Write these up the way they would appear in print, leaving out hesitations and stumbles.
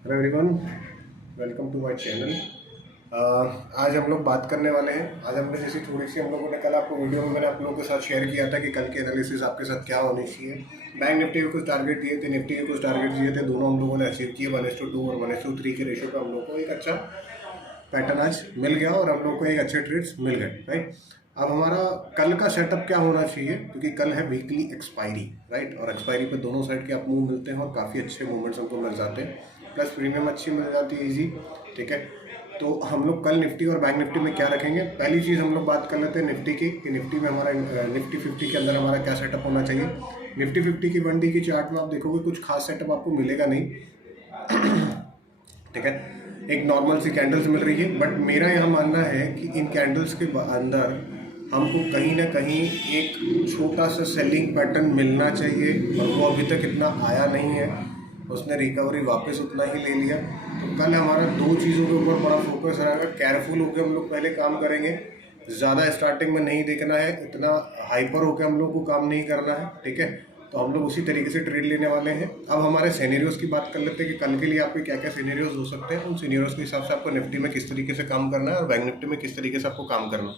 Hello everyone, welcome to my channel. आज हम लोग बात करने वाले हैं। आज हमने जैसे थोड़ी सी हम लोगों ने कल आपको वीडियो में मैंने आप लोगों के साथ शेयर किया था कि कल की एनालिसिस आपके साथ क्या होनी चाहिए। बैंक निफ्टी के कुछ टारगेट दिए थे, निफ्टी के कुछ टारगेट दिए थे, दोनों हम लोगों ने अचीव किए। 1:2 और 1:3 के रेशो पे हम लोग को एक अच्छा पैटर्न आज मिल गया और हम लोग को एक अच्छे ट्रेड्स मिल गए, राइट। अब हमारा कल का सेटअप क्या होना चाहिए, क्योंकि कल है वीकली एक्सपायरी, राइट। और एक्सपायरी पे दोनों साइड के आप मूव मिलते हैं और काफ़ी अच्छे मूवमेंट्स हमको मिल जाते हैं, प्लस प्रीमियम अच्छी मिल जाती है इजी, ठीक है। तो हम लोग कल निफ्टी और बैंक निफ्टी में क्या रखेंगे, पहली चीज़ हम लोग बात कर लेते हैं निफ्टी की कि निफ्टी में हमारा निफ्टी 50 के अंदर हमारा क्या सेटअप होना चाहिए। निफ्टी 50 की 1 डे की चार्ट में आप देखोगे कुछ खास सेटअप आपको मिलेगा नहीं, ठीक है। एक नॉर्मल सी कैंडल्स मिल रही है, बट मेरा यहाँ मानना है कि इन कैंडल्स के अंदर हमको कहीं ना कहीं एक छोटा सा सेलिंग पैटर्न मिलना चाहिए, और वो अभी तक इतना आया नहीं है। उसने रिकवरी वापस उतना ही ले लिया। तो कल हमारा दो चीज़ों के ऊपर बड़ा फोकस रहेगा। केयरफुल होकर हम लोग पहले काम करेंगे, ज़्यादा स्टार्टिंग में नहीं देखना है, इतना हाइपर होकर हम लोग को काम नहीं करना है, ठीक है। तो हम लोग उसी तरीके से ट्रेड लेने वाले हैं। अब हमारे सिनेरियोज की बात कर लेते हैं कि कल के लिए आपके क्या क्या सिनेरियोज हो सकते हैं। उन सिनेरियोज के हिसाब से आपको निफ्टी में किस तरीके से काम करना है और बैंक निफ्टी में किस तरीके से आपको काम करना है,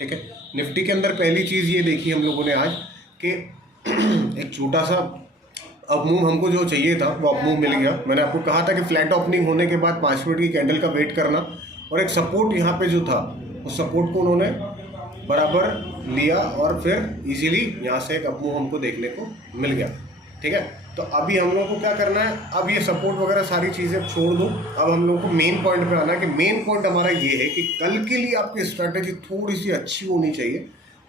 ठीक है। निफ्टी के अंदर पहली चीज़ ये देखी हम लोगों ने आज कि एक छोटा सा अब मूव हमको जो चाहिए था वो अब मूव मिल गया। मैंने आपको कहा था कि फ्लैट ओपनिंग होने के बाद 5 मिनट की कैंडल का वेट करना, और एक सपोर्ट यहाँ पे जो था उस सपोर्ट को उन्होंने बराबर लिया और फिर इजीली यहाँ से एक अप मूव हमको देखने को मिल गया, ठीक है। तो अभी हम लोगों को क्या करना है, अब ये सपोर्ट वगैरह सारी चीज़ें छोड़ दो। अब हम लोगों को मेन पॉइंट पे आना है कि मेन पॉइंट हमारा ये है कि कल के लिए आपकी स्ट्रैटेजी थोड़ी सी अच्छी होनी चाहिए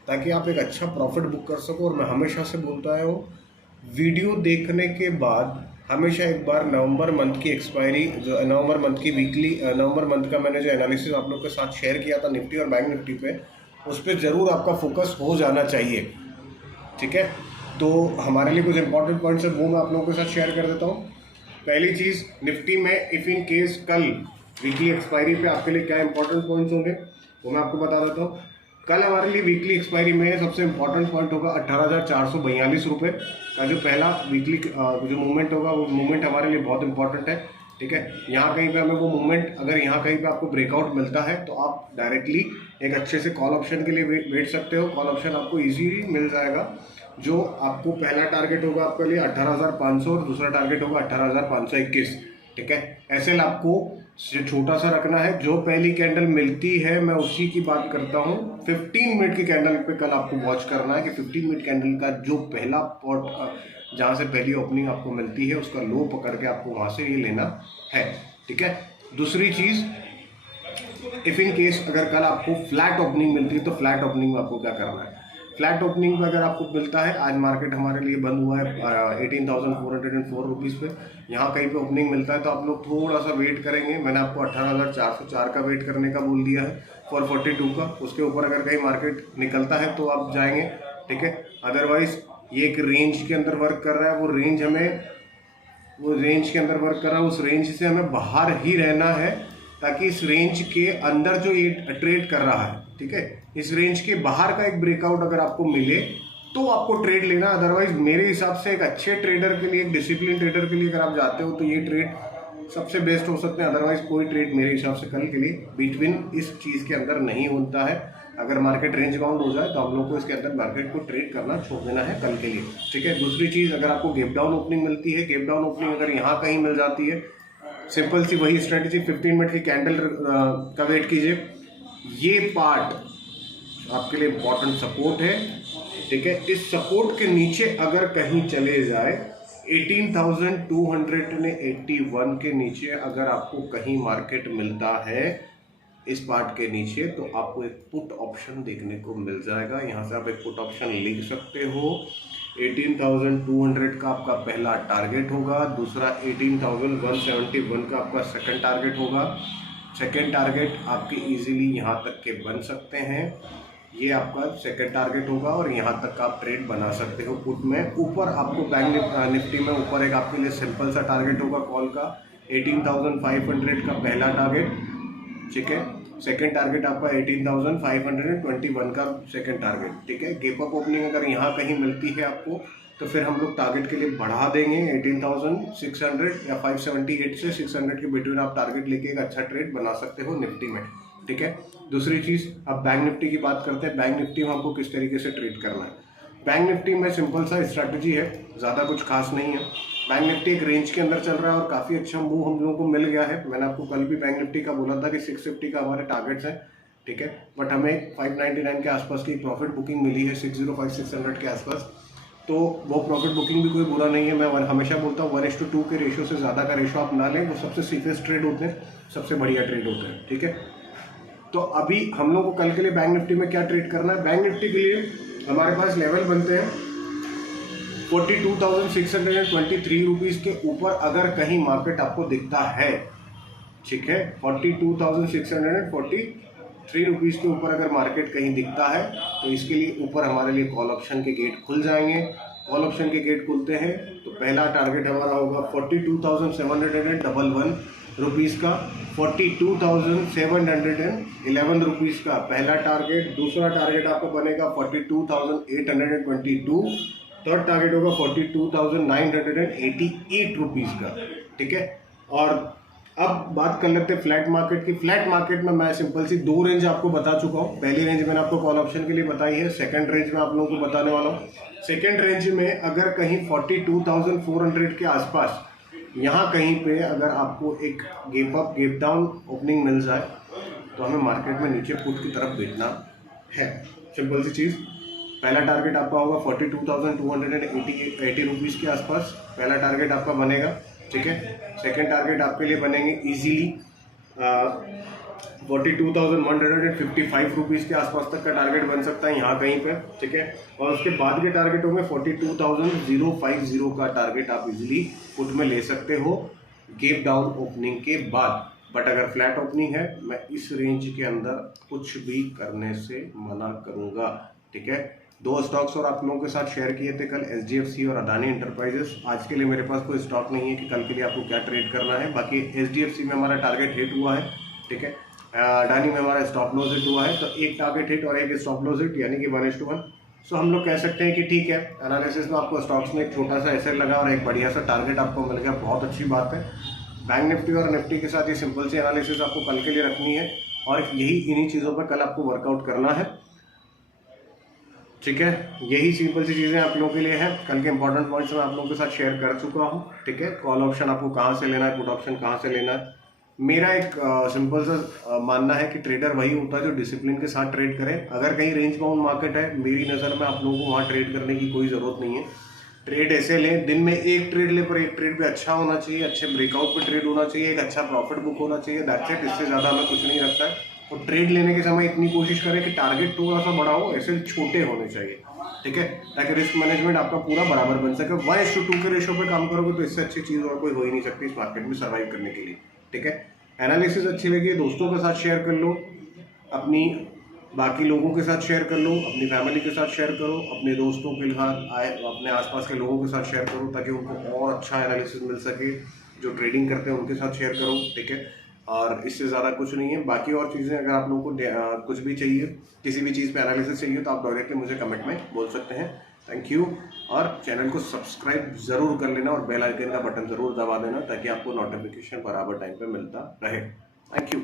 ताकि आप एक अच्छा प्रॉफिट बुक कर सको। और मैं हमेशा से बोलता आया हूँ, वीडियो देखने के बाद हमेशा एक बार नवंबर मंथ की एक्सपायरी, जो नवंबर मंथ की वीकली, नवंबर मंथ का मैंने जो एनालिसिस आप लोग के साथ शेयर किया था निफ्टी और बैंक निफ्टी पे, उस पर ज़रूर आपका फोकस हो जाना चाहिए, ठीक है। तो हमारे लिए कुछ इंपॉर्टेंट पॉइंट्स है वो मैं आप लोगों के साथ शेयर कर देता हूँ। पहली चीज़, निफ्टी में इफ़ इन केस कल वीकली एक्सपायरी पे आपके लिए क्या इंपॉर्टेंट पॉइंट्स होंगे वो मैं आपको बता देता हूँ। कल हमारे लिए वीकली एक्सपायरी में सबसे इंपॉर्टेंट पॉइंट होगा 18,442 रुपये का जो पहला वीकली जो मूवमेंट होगा, वो मूवमेंट हमारे लिए बहुत इंपॉर्टेंट है, ठीक है। यहाँ कहीं पे हमें वो मूवमेंट, अगर यहाँ कहीं पे आपको ब्रेकआउट मिलता है तो आप डायरेक्टली एक अच्छे से कॉल ऑप्शन के लिए बैठ सकते हो। कॉल ऑप्शन आपको इजीली मिल जाएगा। जो आपको पहला टारगेट होगा आपके लिए 18,500 और दूसरा टारगेट होगा 18,521, ठीक है। एसएल आपको छोटा सा रखना है। जो पहली कैंडल मिलती है मैं उसी की बात करता हूँ। 15 मिनट की कैंडल पे कल आपको वॉच करना है कि 15 मिनट कैंडल का जो पहला पॉट जहाँ से पहली ओपनिंग आपको मिलती है उसका लो पकड़ के आपको वहाँ से ये लेना है, ठीक है। दूसरी चीज़, इफ़ इन केस अगर कल आपको फ्लैट ओपनिंग मिलती है तो फ्लैट ओपनिंग में आपको क्या करना है। फ्लैट ओपनिंग पे अगर आपको मिलता है, आज मार्केट हमारे लिए बंद हुआ है 18,404 रुपीज़ पे, यहाँ कहीं पे ओपनिंग मिलता है तो आप लोग थोड़ा सा वेट करेंगे। मैंने आपको 18,404 का वेट करने का बोल दिया है, 442 का। उसके ऊपर अगर कहीं मार्केट निकलता है तो आप जाएंगे, ठीक है। अदरवाइज ये एक रेंज के अंदर वर्क कर रहा है, वो रेंज के अंदर वर्क कर रहा है, उस रेंज से हमें बाहर ही रहना है ताकि इस रेंज के अंदर जो ये ट्रेड कर रहा है, ठीक है, इस रेंज के बाहर का एक ब्रेकआउट अगर आपको मिले तो आपको ट्रेड लेना। अदरवाइज मेरे हिसाब से एक अच्छे ट्रेडर के लिए, एक डिसिप्लिन ट्रेडर के लिए अगर आप जाते हो तो ये ट्रेड सबसे बेस्ट हो सकते हैं। अदरवाइज कोई ट्रेड मेरे हिसाब से कल के लिए बिटवीन इस चीज़ के अंदर नहीं होता है। अगर मार्केट रेंज बाउंड हो जाए तो हम लोग को इसके अंदर मार्केट को ट्रेड करना छोड़ देना है कल के लिए, ठीक है। दूसरी चीज़, अगर आपको गैप डाउन ओपनिंग मिलती है, गैप डाउन ओपनिंग अगर यहाँ कहीं मिल जाती है, सिंपल सी वही स्ट्रेटेजी, 15 मिनट की कैंडल का वेट कीजिए। ये पार्ट आपके लिए इंपॉर्टेंट सपोर्ट है, ठीक है। इस सपोर्ट के नीचे अगर कहीं चले जाए 18,281 के नीचे अगर आपको कहीं मार्केट मिलता है इस पार्ट के नीचे, तो आपको एक पुट ऑप्शन देखने को मिल जाएगा। यहाँ से आप एक पुट ऑप्शन लिख सकते हो। 18,200 का आपका पहला टारगेट होगा, दूसरा 18,171 का आपका सेकंड टारगेट होगा। सेकंड टारगेट आपके इजीली यहाँ तक के बन सकते हैं। ये आपका सेकंड टारगेट होगा और यहाँ तक का आप ट्रेड बना सकते हो पुट में। ऊपर आपको बैंक निफ्टी में ऊपर एक आपके लिए सिंपल सा टारगेट होगा कॉल का, 18,500 का पहला टारगेट, ठीक है। सेकंड टारगेट आपका 18,521 का सेकंड टारगेट, ठीक है। गेप अप ओपनिंग अगर यहाँ कहीं मिलती है आपको तो फिर हम लोग टारगेट के लिए बढ़ा देंगे 18,600 या 578 से 600 के बिटवीन आप टारगेट लेके एक अच्छा ट्रेड बना सकते हो निफ्टी में, ठीक है। दूसरी चीज़, अब बैंक निफ्टी की बात करते हैं। बैंक निफ्टी में आपको किस तरीके से ट्रेड करना है। बैंक निफ्टी में सिंपल सा स्ट्रैटेजी है, ज़्यादा कुछ खास नहीं है। बैंक निफ्टी एक रेंज के अंदर चल रहा है और काफ़ी अच्छा मूव हम लोगों को मिल गया है। मैंने आपको कल भी बैंक निफ्टी का बोला था कि 650 का हमारे टारगेट्स हैं, ठीक है। बट हमें 599 के आसपास की प्रॉफिट बुकिंग मिली है, 605 600 के आसपास। तो वो प्रॉफिट बुकिंग भी कोई बुरा नहीं है। मैं हमेशा बोलता हूँ 1:2 के रेशियो से ज़्यादा का रेशियो आप ना लें, वो सबसे सेफेस्ट ट्रेड होते हैं, सबसे बढ़िया ट्रेड होते हैं, ठीक है। तो अभी हम लोग को कल के लिए बैंक निफ्टी में क्या ट्रेड करना है। बैंक निफ्टी के लिए हमारे पास लेवल बनते हैं 42,623 रुपीज़ के ऊपर अगर कहीं मार्केट आपको दिखता है, ठीक है। 42,643 रुपीज़ के ऊपर अगर मार्केट कहीं दिखता है तो इसके लिए ऊपर हमारे लिए कॉल ऑप्शन के गेट खुल जाएंगे। कॉल ऑप्शन के गेट खुलते हैं तो पहला टारगेट हमारा होगा 42,711 रुपीज़ का, 42,711 रुपीज़ का पहला टारगेट। दूसरा टारगेट आपको बनेगा 42,822, थर्ड टारगेट होगा 42,988 रुपीज़ का, ठीक है। और अब बात कर लेते हैं फ्लैट मार्केट की। फ्लैट मार्केट में मैं सिंपल सी दो रेंज आपको बता चुका हूँ। पहली रेंज मैंने आपको कॉल ऑप्शन के लिए बताई है, सेकंड रेंज में आप लोगों को बताने वाला हूँ। सेकंड रेंज में अगर कहीं 42,400 के आसपास यहाँ कहीं पे अगर आपको एक gap up gap down opening मिल जाए तो हमें मार्केट में नीचे पुट की तरफ देखना है। सिंपल सी चीज़, पहला टारगेट आपका होगा 42,280 रुपीज़ के आसपास, पहला टारगेट आपका बनेगा, ठीक है। सेकंड टारगेट आपके लिए बनेंगे इजीली 42,155 रुपीज़ के आसपास तक का टारगेट बन सकता है यहाँ कहीं पे, ठीक है। और उसके बाद के टारगेट होंगे 42,050 का टारगेट आप इजीली पुट में ले सकते हो गेप डाउन ओपनिंग के बाद। बट अगर फ्लैट ओपनिंग है, मैं इस रेंज के अंदर कुछ भी करने से मना करूँगा, ठीक है। दो स्टॉक्स और आप लोगों के साथ शेयर किए थे कल, SDFC और अदानी एंटरप्राइजेस। आज के लिए मेरे पास कोई स्टॉक नहीं है कि कल के लिए आपको क्या ट्रेड करना है। बाकी SDFC में हमारा टारगेट हिट हुआ है, ठीक है। अडानी में हमारा स्टॉप लॉस हिट हुआ है, तो एक टारगेट हिट और एक स्टॉप लॉस हिट, यानी कि 1:1। सो हम लोग कह सकते हैं कि ठीक है, एनालिसिस में आपको स्टॉक्स में एक छोटा सा एसएल लगा और एक बढ़िया सा टारगेट आपको मिल गया, बहुत अच्छी बात है। बैंक निफ्टी और निफ्टी के साथ ये सिंपल सी एनालिसिस आपको कल के लिए रखनी है और इन्हीं चीज़ों पर कल आपको वर्कआउट करना है, ठीक है। यही सिंपल सी चीज़ें आप लोगों के लिए हैं। कल के इंपॉर्टेंट पॉइंट्स मैं आप लोगों के साथ शेयर कर चुका हूँ, ठीक है। कॉल ऑप्शन आपको कहाँ से लेना है, पुट ऑप्शन कहाँ से लेना है। मेरा एक सिंपल सा मानना है कि ट्रेडर वही होता है जो डिसिप्लिन के साथ ट्रेड करे। अगर कहीं रेंज बाउंड मार्केट है, मेरी नज़र में आप लोगों को वहाँ ट्रेड करने की कोई ज़रूरत नहीं है। ट्रेड ऐसे लें, दिन में एक ट्रेड ले, पर एक ट्रेड भी अच्छा होना चाहिए, अच्छे ब्रेकआउट पे ट्रेड होना चाहिए, एक अच्छा प्रॉफिट बुक होना चाहिए, दैट्स इट। इससे ज़्यादा हमें कुछ नहीं लगता है। और ट्रेड लेने के समय इतनी कोशिश करें कि टारगेट थोड़ा सा बड़ा हो, ऐसे छोटे होने चाहिए, ठीक है, ताकि रिस्क मैनेजमेंट आपका पूरा बराबर बन सके। 1:2 के रेशो पे काम करोगे तो इससे अच्छी चीज़ और कोई हो ही नहीं सकती इस मार्केट में सर्वाइव करने के लिए, ठीक है। एनालिसिस अच्छी लगी दोस्तों के साथ शेयर कर लो, अपनी बाकी लोगों के साथ शेयर कर लो, अपनी फैमिली के साथ शेयर करो, अपने दोस्तों के साथ अपने आसपास के लोगों के साथ शेयर करो ताकि उनको और अच्छा एनालिसिस मिल सके। जो ट्रेडिंग करते हैं उनके साथ शेयर करो, ठीक है। और इससे ज़्यादा कुछ नहीं है। बाकी और चीज़ें अगर आप लोगों को कुछ भी चाहिए, किसी भी चीज़ पे एनालिसिस चाहिए तो आप डायरेक्टली मुझे कमेंट में बोल सकते हैं। Thank you. और चैनल को सब्सक्राइब ज़रूर कर लेना और बेल आइकन का बटन ज़रूर दबा देना ताकि आपको नोटिफिकेशन बराबर टाइम पे मिलता रहे। Thank you.